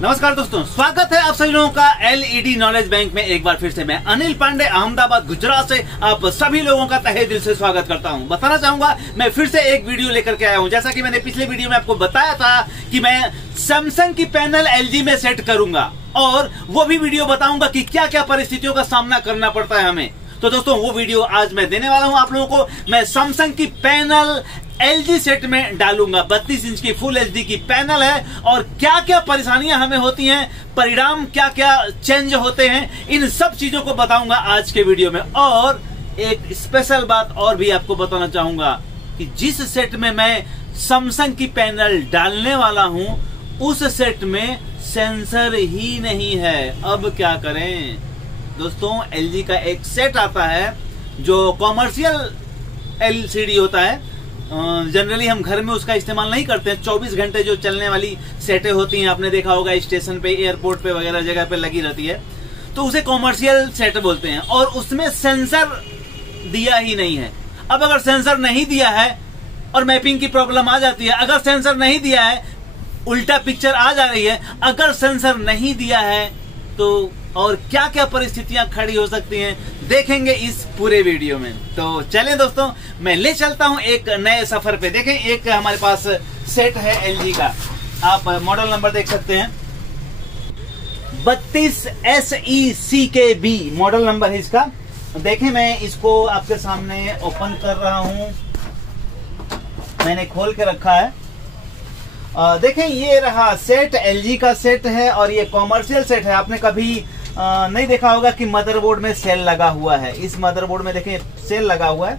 नमस्कार दोस्तों, स्वागत है आप सभी लोगों का एलईडी नॉलेज बैंक में। एक बार फिर से मैं अनिल पांडे अहमदाबाद गुजरात से आप सभी लोगों का तहे दिल से स्वागत करता हूं। बताना चाहूंगा मैं फिर से एक वीडियो लेकर के आया हूं। जैसा कि मैंने पिछले वीडियो में आपको बताया था कि मैं सैमसंग की पैनल एलजी में सेट करूंगा और वो भी वीडियो बताऊंगा कि क्या क्या परिस्थितियों का सामना करना पड़ता है हमें। तो दोस्तों वो वीडियो आज मैं देने वाला हूं आप लोगों को। मैं सैमसंग की पैनल एलजी सेट में डालूंगा। 32 इंच की फुल एचडी की पैनल है और क्या क्या परेशानियां हमें होती हैं, परिणाम क्या क्या चेंज होते हैं, इन सब चीजों को बताऊंगा आज के वीडियो में। और एक स्पेशल बात और भी आपको बताना चाहूंगा कि जिस सेट में मैं सैमसंग की पैनल डालने वाला हूं उस सेट में सेंसर ही नहीं है। अब क्या करें दोस्तों, एलजी का एक सेट आता है जो कॉमर्शियल एलसीडी होता है। जनरली हम घर में उसका इस्तेमाल नहीं करते हैं। 24 घंटे जो चलने वाली सेटें होती हैं, आपने देखा होगा स्टेशन पे, एयरपोर्ट पे वगैरह जगह पे लगी रहती है, तो उसे कॉमर्शियल सेट बोलते हैं। और उसमें सेंसर दिया ही नहीं है। अब अगर सेंसर नहीं दिया है और मैपिंग की प्रॉब्लम आ जाती है, अगर सेंसर नहीं दिया है उल्टा पिक्चर आ जा रही है, अगर सेंसर नहीं दिया है तो और क्या क्या परिस्थितियां खड़ी हो सकती हैं देखेंगे इस पूरे वीडियो में। तो चलें दोस्तों, मैं ले चलता हूं एक नए सफर पे। देखें, एक हमारे पास सेट है एलजी का, आप मॉडल नंबर देख सकते हैं 32 SECKB मॉडल नंबर है इसका। देखें, मैं इसको आपके सामने ओपन कर रहा हूं, मैंने खोल के रखा है। देखें, ये रहा सेट, एलजी का सेट है और ये कॉमर्शियल सेट है। आपने कभी नहीं देखा होगा कि मदरबोर्ड में सेल लगा हुआ है। इस मदरबोर्ड में देखें सेल लगा हुआ है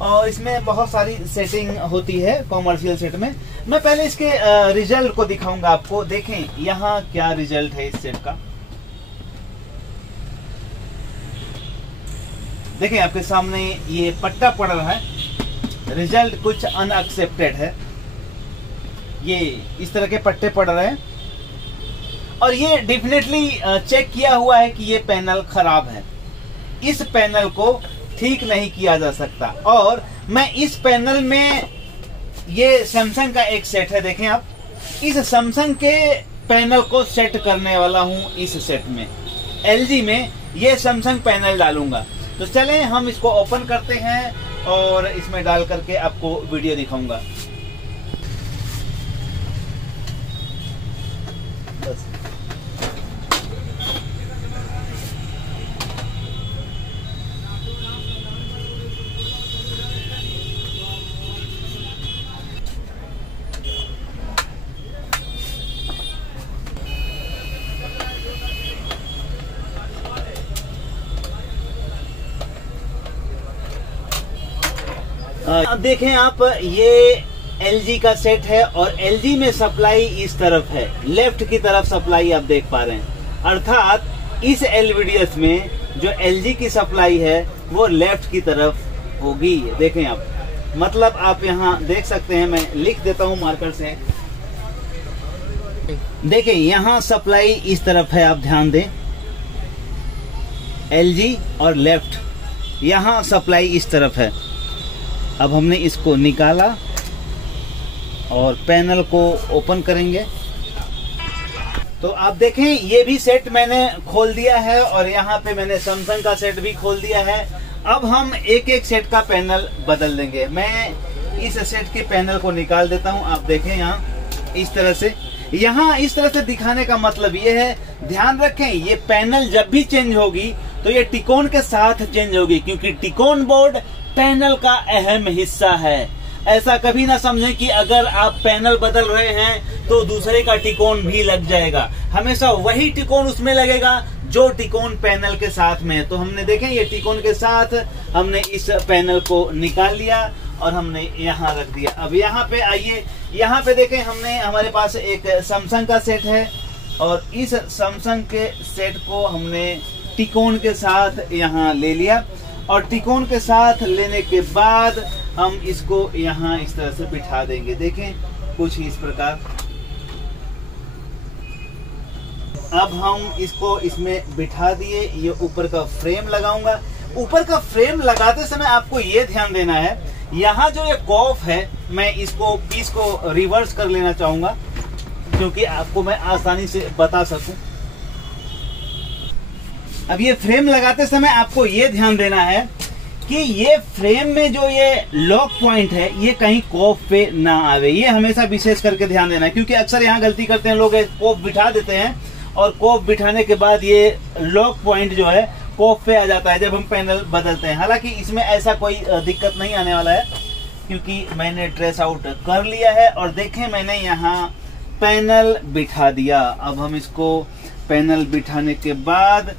और इसमें बहुत सारी सेटिंग होती है कॉमर्शियल सेट में। मैं पहले इसके रिजल्ट को दिखाऊंगा आपको। देखें यहाँ क्या रिजल्ट है इस सेट का। देखें आपके सामने ये पट्टा पड़ रहा है, रिजल्ट कुछ अनएक्सेप्टेड है। ये इस तरह के पट्टे पड़ रहे हैं और ये डेफिनेटली चेक किया हुआ है कि ये पैनल खराब है। इस पैनल को ठीक नहीं किया जा सकता। और मैं इस पैनल में, ये सैमसंग का एक सेट है, देखें आप, इस सैमसंग के पैनल को सेट करने वाला हूं इस सेट में। एलजी में ये सैमसंग पैनल डालूंगा। तो चलें हम इसको ओपन करते हैं और इसमें डाल करके आपको वीडियो दिखाऊंगा। अब देखें आप, ये एलजी का सेट है और एलजी में सप्लाई इस तरफ है, लेफ्ट की तरफ सप्लाई आप देख पा रहे हैं। अर्थात इस एलवीडीएस में जो एलजी की सप्लाई है वो लेफ्ट की तरफ होगी। देखें आप, मतलब आप यहाँ देख सकते हैं, मैं लिख देता हूँ मार्कर से। देखें यहाँ सप्लाई इस तरफ है, आप ध्यान दें, एलजी और लेफ्ट, यहाँ सप्लाई इस तरफ है। अब हमने इसको निकाला और पैनल को ओपन करेंगे तो आप देखें ये भी सेट मैंने खोल दिया है और यहाँ पे मैंने सैमसंग का सेट भी खोल दिया है। अब हम एक एक सेट का पैनल बदल देंगे। मैं इस सेट के पैनल को निकाल देता हूँ। आप देखें यहाँ इस तरह से, यहाँ इस तरह से दिखाने का मतलब ये है, ध्यान रखें ये पैनल जब भी चेंज होगी तो ये टिकोन के साथ चेंज होगी, क्योंकि टिकोन बोर्ड पैनल का अहम हिस्सा है। ऐसा कभी ना समझें कि अगर आप पैनल बदल रहे हैं तो दूसरे का टिकोन भी लग जाएगा। हमेशा वही टिकोन उसमें लगेगा जो टिकोन पैनल के साथ में है। तो हमने देखें ये टिकोन के साथ हमने इस पैनल को निकाल लिया और हमने यहाँ रख दिया। अब यहाँ पे आइए, यहाँ पे देखें, हमने, हमारे पास एक सैमसंग का सेट है और इस सैमसंग के सेट को हमने टिकोन के साथ यहाँ ले लिया और टिकोन के साथ लेने के बाद हम इसको यहाँ इस तरह से बिठा देंगे। देखें कुछ इस प्रकार। अब हम इसको इसमें बिठा दिए, ये ऊपर का फ्रेम लगाऊंगा। ऊपर का फ्रेम लगाते समय आपको ये ध्यान देना है, यहाँ जो ये कॉफ है, मैं इसको पीस को रिवर्स कर लेना चाहूंगा। क्योंकि आपको मैं आसानी से बता सकूं। अब ये फ्रेम लगाते समय आपको ये ध्यान देना है कि ये फ्रेम में जो ये लॉक पॉइंट है ये कहीं कोफ पे ना आवे, ये हमेशा विशेष करके ध्यान देना है। क्योंकि अक्सर यहाँ गलती करते हैं लोग, कोफ बिठा देते हैं और कोफ बिठाने के बाद ये लॉक पॉइंट जो है कोफ पे आ जाता है जब हम पैनल बदलते हैं। हालांकि इसमें ऐसा कोई दिक्कत नहीं आने वाला है, क्योंकि मैंने ट्रेस आउट कर लिया है और देखें मैंने यहाँ पैनल बिठा दिया। अब हम इसको पैनल बिठाने के बाद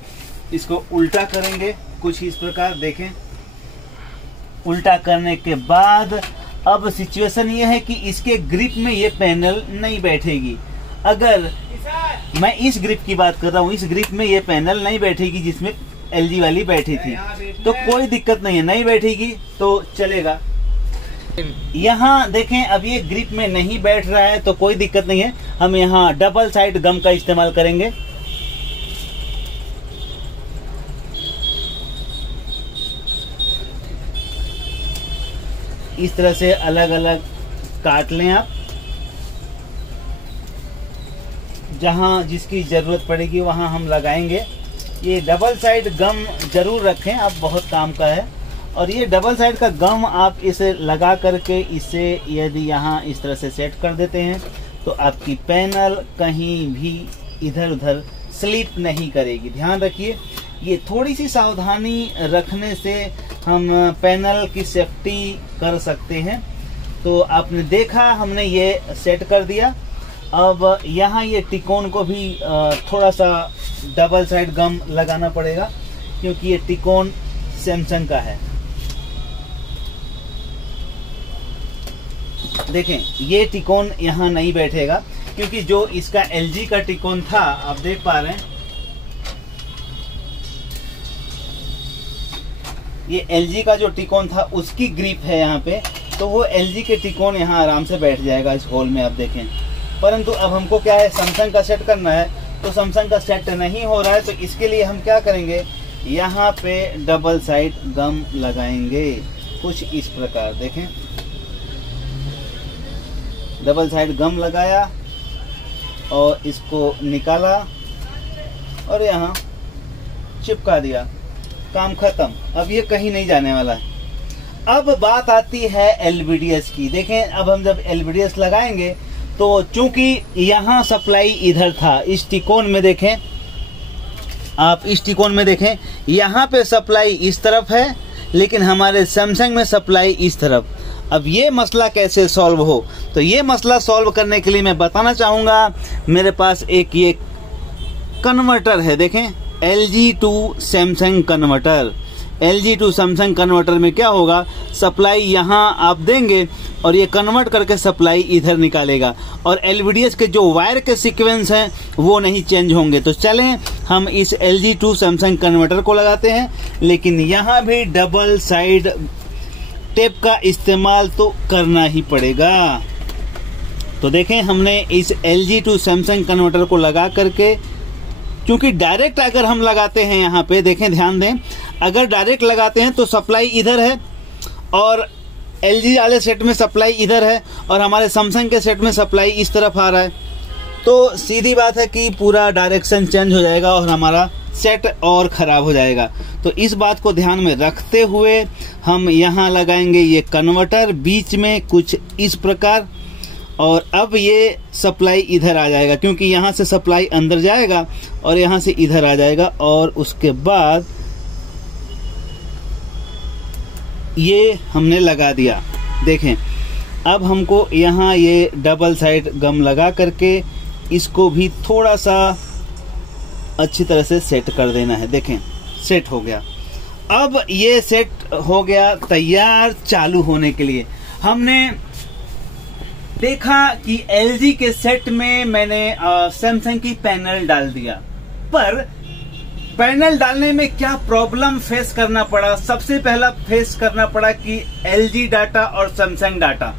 इसको उल्टा करेंगे कुछ इस प्रकार। देखें, उल्टा करने के बाद अब सिचुएशन ये है कि इसके ग्रिप में ये पैनल नहीं बैठेगी। अगर मैं इस ग्रिप की बात कर रहा हूँ, इस ग्रिप में ये पैनल नहीं बैठेगी जिसमें LG वाली बैठी थी, तो कोई दिक्कत नहीं है, नहीं बैठेगी तो चलेगा। यहाँ देखें अब ये ग्रिप में नहीं बैठ रहा है तो कोई दिक्कत नहीं है, हम यहाँ डबल साइड गम का इस्तेमाल करेंगे। इस तरह से अलग अलग काट लें आप, जहां जिसकी जरूरत पड़ेगी वहां हम लगाएंगे। ये डबल साइड गम जरूर रखें आप, बहुत काम का है। और ये डबल साइड का गम आप इसे लगा करके इसे यदि यहाँ इस तरह से सेट कर देते हैं तो आपकी पैनल कहीं भी इधर उधर स्लिप नहीं करेगी। ध्यान रखिए, ये थोड़ी सी सावधानी रखने से हम पैनल की सेफ्टी कर सकते हैं। तो आपने देखा हमने ये सेट कर दिया। अब यहाँ ये टिकोन को भी थोड़ा सा डबल साइड गम लगाना पड़ेगा, क्योंकि ये टिकोन सैमसंग का है। देखें ये टिकोन यहाँ नहीं बैठेगा, क्योंकि जो इसका LG का टिकोन था, आप देख पा रहे हैं ये LG का जो टिकोन था उसकी ग्रिप है यहाँ पे, तो वो LG के टिकोन यहाँ आराम से बैठ जाएगा इस होल में, आप देखें। परंतु अब हमको क्या है, सैमसंग का सेट करना है, तो सैमसंग का सेट नहीं हो रहा है, तो इसके लिए हम क्या करेंगे, यहाँ पे डबल साइड गम लगाएंगे कुछ इस प्रकार। देखें, डबल साइड गम लगाया और इसको निकाला और यहाँ चिपका दिया, काम खत्म। अब ये कहीं नहीं जाने वाला है। अब बात आती है LVDS की। देखें, अब हम जब LVDS लगाएंगे तो चूंकि यहाँ सप्लाई इधर था, इस टिकोन में देखें आप, इस टिकोन में देखें यहाँ पे सप्लाई इस तरफ है, लेकिन हमारे सैमसंग में सप्लाई इस तरफ। अब ये मसला कैसे सॉल्व हो, तो ये मसला सॉल्व करने के लिए मैं बताना चाहूँगा, मेरे पास एक ये कन्वर्टर है। देखें, LG to Samsung converter. LG to Samsung converter में क्या होगा, सप्लाई यहाँ आप देंगे और ये कन्वर्ट करके सप्लाई इधर निकालेगा, और LVDS के जो वायर के सीक्वेंस हैं वो नहीं चेंज होंगे। तो चलें हम इस LG टू सैमसंग कन्वर्टर को लगाते हैं, लेकिन यहाँ भी डबल साइड टेप का इस्तेमाल तो करना ही पड़ेगा। तो देखें, हमने इस LG टू सैमसंग कन्वर्टर को लगा करके, क्योंकि डायरेक्ट अगर हम लगाते हैं यहाँ पे, देखें ध्यान दें, अगर डायरेक्ट लगाते हैं तो सप्लाई इधर है और LG वाले सेट में सप्लाई इधर है और हमारे सैमसंग के सेट में सप्लाई इस तरफ आ रहा है, तो सीधी बात है कि पूरा डायरेक्शन चेंज हो जाएगा और हमारा सेट और ख़राब हो जाएगा। तो इस बात को ध्यान में रखते हुए हम यहाँ लगाएंगे ये कन्वर्टर बीच में कुछ इस प्रकार, और अब ये सप्लाई इधर आ जाएगा, क्योंकि यहाँ से सप्लाई अंदर जाएगा और यहाँ से इधर आ जाएगा। और उसके बाद ये हमने लगा दिया। देखें, अब हमको यहाँ ये डबल साइड गम लगा करके इसको भी थोड़ा सा अच्छी तरह से सेट कर देना है। देखें, सेट हो गया। अब ये सेट हो गया तैयार चालू होने के लिए। हमने देखा कि LG के सेट में मैंने सैमसंग की पैनल डाल दिया, पर पैनल डालने में क्या प्रॉब्लम फेस करना पड़ा। सबसे पहला फेस करना पड़ा कि LG डाटा और सैमसंग डाटा,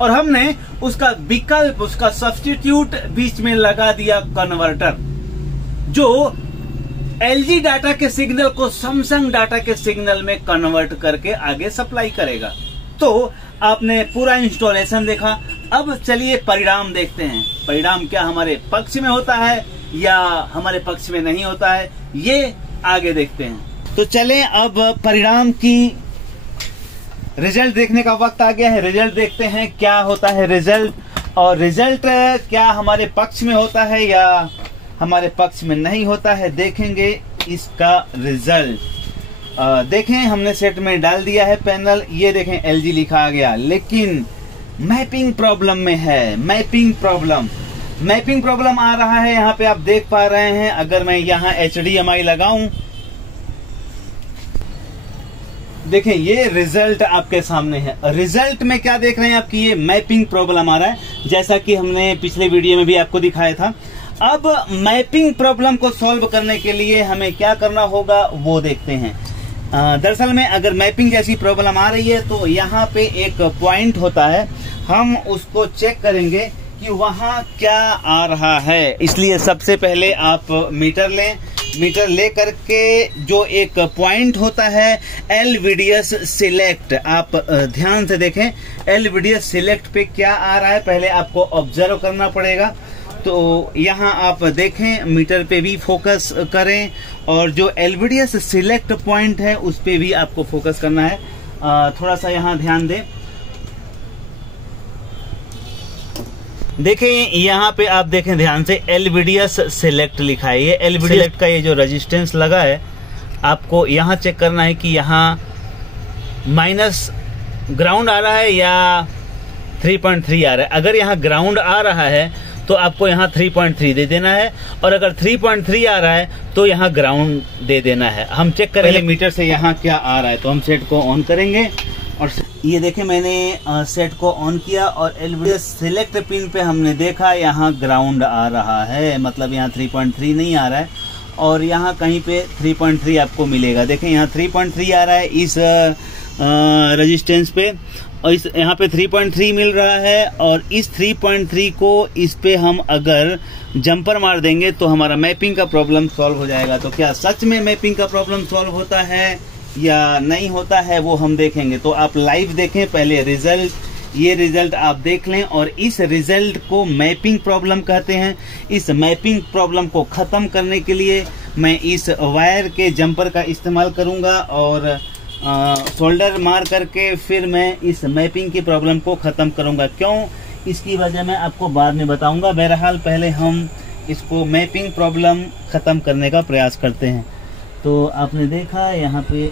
और हमने उसका विकल्प, उसका सब्स्टिट्यूट बीच में लगा दिया कन्वर्टर, जो LG डाटा के सिग्नल को सैमसंग डाटा के सिग्नल में कन्वर्ट करके आगे सप्लाई करेगा। तो आपने पूरा इंस्टॉलेशन देखा, अब चलिए परिणाम देखते हैं। परिणाम क्या हमारे पक्ष में होता है या हमारे पक्ष में नहीं होता है, ये आगे देखते हैं। तो चलें अब परिणाम की रिजल्ट देखने का वक्त आ गया है। रिजल्ट देखते हैं क्या होता है रिजल्ट, और रिजल्ट क्या हमारे पक्ष में होता है या हमारे पक्ष में नहीं होता है, देखेंगे इसका रिजल्ट। देखें हमने सेट में डाल दिया है पैनल, ये देखें LG लिखा आ गया, लेकिन मैपिंग प्रॉब्लम में है। मैपिंग प्रॉब्लम आ रहा है। यहाँ पे आप देख पा रहे हैं, अगर मैं यहाँ HDMI लगाऊं, देखें ये रिजल्ट आपके सामने है। रिजल्ट में क्या देख रहे हैं आपकी, ये मैपिंग प्रॉब्लम आ रहा है, जैसा कि हमने पिछले वीडियो में भी आपको दिखाया था। अब मैपिंग प्रॉब्लम को सॉल्व करने के लिए हमें क्या करना होगा वो देखते हैं। दरअसल में अगर मैपिंग जैसी प्रॉब्लम आ रही है तो यहाँ पे एक पॉइंट होता है, हम उसको चेक करेंगे कि वहाँ क्या आ रहा है। इसलिए सबसे पहले आप मीटर लें। मीटर ले करके जो एक पॉइंट होता है LVDS सिलेक्ट, आप ध्यान से देखें LVDS सिलेक्ट पे क्या आ रहा है, पहले आपको ऑब्जर्व करना पड़ेगा। तो यहाँ आप देखें, मीटर पे भी फोकस करें और जो LVDS सिलेक्ट पॉइंट है उस पे भी आपको फोकस करना है। थोड़ा सा यहाँ ध्यान दें। देखें यहाँ पे आप देखें ध्यान से LVDS सिलेक्ट लिखा है। ये LVDS सिलेक्ट का ये जो रेजिस्टेंस लगा है, आपको यहाँ चेक करना है कि यहाँ माइनस ग्राउंड आ रहा है या 3.3 आ रहा है। अगर यहाँ ग्राउंड आ रहा है तो आपको यहाँ 3.3 दे देना है, और अगर 3.3 आ रहा है तो यहाँ ग्राउंड दे देना है। हम चेक करेंगे मीटर से यहाँ क्या आ रहा है। तो हम सेट को ऑन करेंगे और ये देखें मैंने सेट को ऑन किया और LVDS सिलेक्ट पिन पे हमने देखा यहाँ ग्राउंड आ रहा है, मतलब यहाँ 3.3 नहीं आ रहा है, और यहाँ कहीं पे 3.3 आपको मिलेगा। देखें यहाँ 3.3 आ रहा है इस रेजिस्टेंस पे, और इस यहाँ पे 3.3 मिल रहा है, और इस 3.3 को इस पे हम अगर जंपर मार देंगे तो हमारा मैपिंग का प्रॉब्लम सॉल्व हो जाएगा। तो क्या सच में मैपिंग का प्रॉब्लम सॉल्व होता है या नहीं होता है वो हम देखेंगे। तो आप लाइव देखें पहले रिजल्ट, ये रिजल्ट आप देख लें, और इस रिजल्ट को मैपिंग प्रॉब्लम कहते हैं। इस मैपिंग प्रॉब्लम को खत्म करने के लिए मैं इस वायर के जंपर का इस्तेमाल करूंगा और शोल्डर मार करके फिर मैं इस मैपिंग की प्रॉब्लम को खत्म करूंगा। क्यों, इसकी वजह मैं आपको बाद में बताऊंगा। बहरहाल पहले हम इसको मैपिंग प्रॉब्लम खत्म करने का प्रयास करते हैं। तो आपने देखा यहाँ पे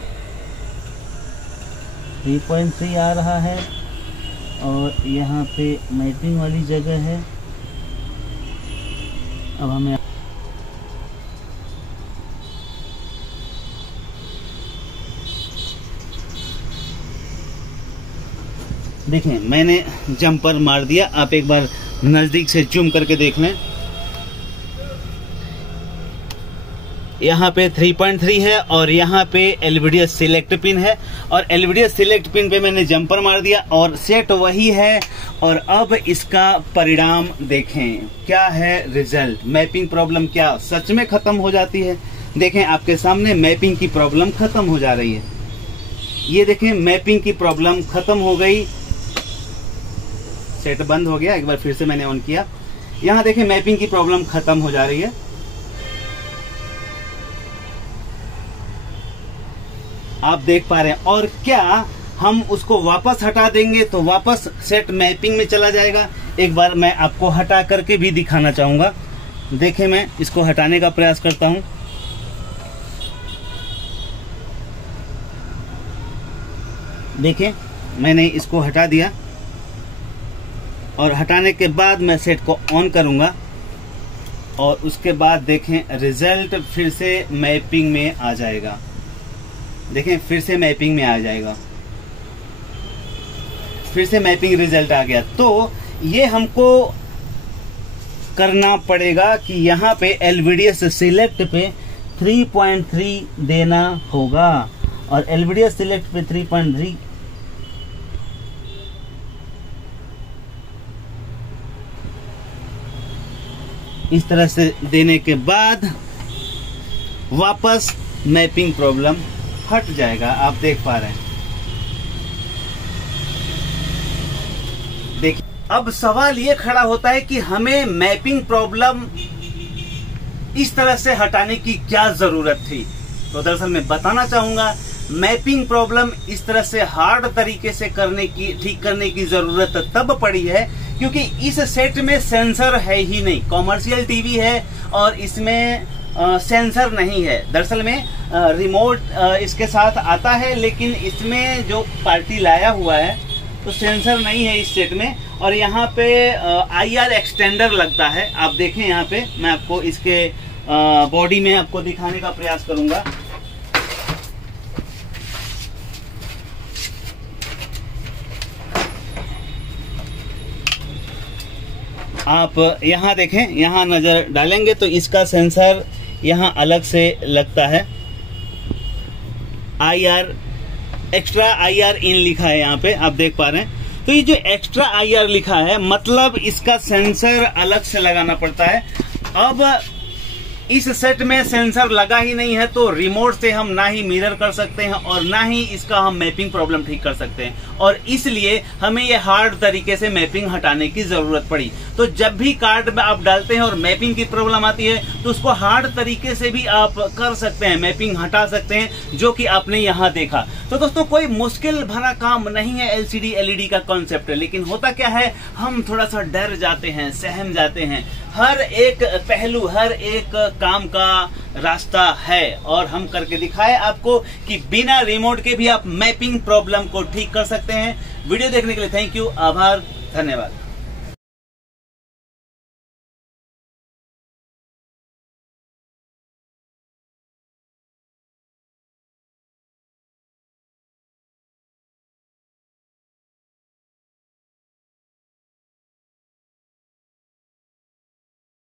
3.3 आ रहा है और यहाँ पे मैपिंग वाली जगह है। अब हमें देखें मैंने जंपर मार दिया, आप एक बार नजदीक से जूम करके देख लें। यहाँ पे 3.3 है और यहाँ पे LVDS सिलेक्ट पिन है, और LVDS सिलेक्ट पिन पे मैंने जंपर मार दिया और सेट वही है। और अब इसका परिणाम देखें क्या है रिजल्ट। मैपिंग प्रॉब्लम क्या सच में खत्म हो जाती है? देखें आपके सामने मैपिंग की प्रॉब्लम खत्म हो जा रही है। ये देखें मैपिंग की प्रॉब्लम खत्म हो गई। सेट बंद हो गया, एक बार फिर से मैंने ऑन किया। यहाँ देखें मैपिंग की प्रॉब्लम खत्म हो जा रही है। आप देख पा रहे हैं। और क्या हम उसको वापस हटा देंगे तो वापस सेट मैपिंग में चला जाएगा? एक बार मैं आपको हटा करके भी दिखाना चाहूंगा। देखें मैं इसको हटाने का प्रयास करता हूं। देखें मैंने इसको हटा दिया और हटाने के बाद मैं सेट को ऑन करूंगा और उसके बाद देखें रिजल्ट फिर से मैपिंग में आ जाएगा। देखें फिर से मैपिंग में आ जाएगा, फिर से मैपिंग रिजल्ट आ गया। तो ये हमको करना पड़ेगा कि यहाँ पे LVDS सिलेक्ट पे 3.3 देना होगा, और LVDS सिलेक्ट पे 3.3 इस तरह से देने के बाद वापस मैपिंग प्रॉब्लम हट जाएगा। आप देख पा रहे हैं। देखिए अब सवाल ये खड़ा होता है कि हमें मैपिंग प्रॉब्लम इस तरह से हटाने की क्या जरूरत थी। तो दरअसल मैं बताना चाहूंगा, मैपिंग प्रॉब्लम इस तरह से हार्ड तरीके से ठीक करने की जरूरत तब पड़ी है क्योंकि इस सेट में सेंसर है ही नहीं। कॉमर्शियल टीवी है और इसमें सेंसर नहीं है। दरअसल में रिमोट इसके साथ आता है, लेकिन इसमें जो पार्टी लाया हुआ है तो सेंसर नहीं है इस सेट में। और यहाँ पे IR एक्सटेंडर लगता है। आप देखें यहाँ पे, मैं आपको इसके बॉडी में आपको दिखाने का प्रयास करूंगा। आप यहाँ देखें, यहाँ नजर डालेंगे तो इसका सेंसर यहाँ अलग से लगता है। एक्स्ट्रा IR इन लिखा है यहाँ पे, आप देख पा रहे हैं। तो ये जो एक्स्ट्रा IR लिखा है मतलब इसका सेंसर अलग से लगाना पड़ता है। अब इस सेट में सेंसर लगा ही नहीं है तो रिमोट से हम ना ही मिरर कर सकते हैं और ना ही इसका हम मैपिंग प्रॉब्लम ठीक कर सकते हैं, और इसलिए हमें ये हार्ड तरीके से मैपिंग हटाने की जरूरत पड़ी। तो जब भी कार्ड में आप डालते हैं और मैपिंग की प्रॉब्लम आती है तो उसको हार्ड तरीके से भी आप कर सकते हैं, मैपिंग हटा सकते हैं, जो कि आपने यहाँ देखा। तो दोस्तों कोई मुश्किल भरा काम नहीं है LCD LED का कॉन्सेप्ट, लेकिन होता क्या है, हम थोड़ा सा डर जाते हैं, सहम जाते हैं। हर एक पहलू, हर एक काम का रास्ता है और हम करके दिखाए आपको कि बिना रिमोट के भी आप मैपिंग प्रॉब्लम को ठीक कर सकते हैं। वीडियो देखने के लिए थैंक यू, आभार, धन्यवाद।